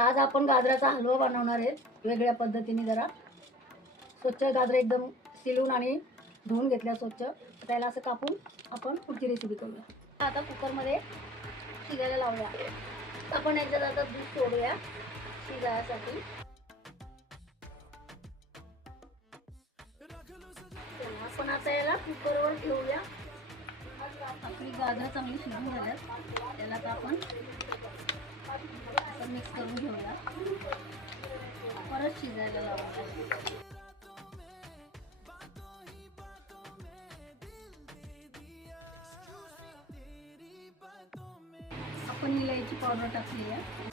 आज आपण गाजराचा हलवा बनवणार आहे वेगळ्या पद्धतीने. जरा स्वच्छ गाजर एकदम शिलून आणि धुवून घेतल्या स्वच्छ. त्याला असं कापून आपण पुढची रेसिपी करूया. आता कुकरमध्ये शिजायला लावूया. आपण याच्यात आता दूध सोडूया शिजायसाठी. आपण आता याला कुकरवर ठेवूया. आपली गाजर चांगली शिजून झाल्यात. त्याला आता आपण मिक्स करून घेऊया. परत शिजायला लावूया. आपण इलायची पावडर टाकली आहे.